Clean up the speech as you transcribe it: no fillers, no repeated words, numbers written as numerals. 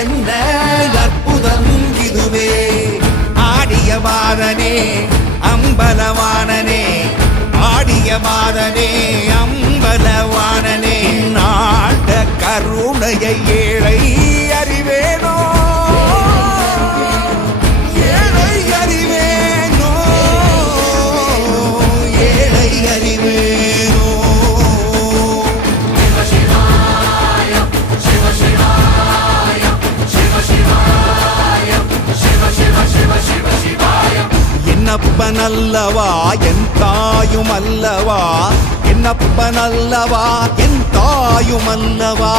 என்ன அற்புதம் இதுவே. ஆடிய மாதனே அம்பலவானனே, ஆடிய மாதனே அம்பலவானனே, நாட கருணையை ஏழை அறிவேனோ, ஏழை அறிவேனோ, ஏழை அறிவேனோ. என்னப்பன் அல்லவா என் தாயும் அல்லவா, என்னப்பன் அல்லவா என் தாயும் அல்லவா,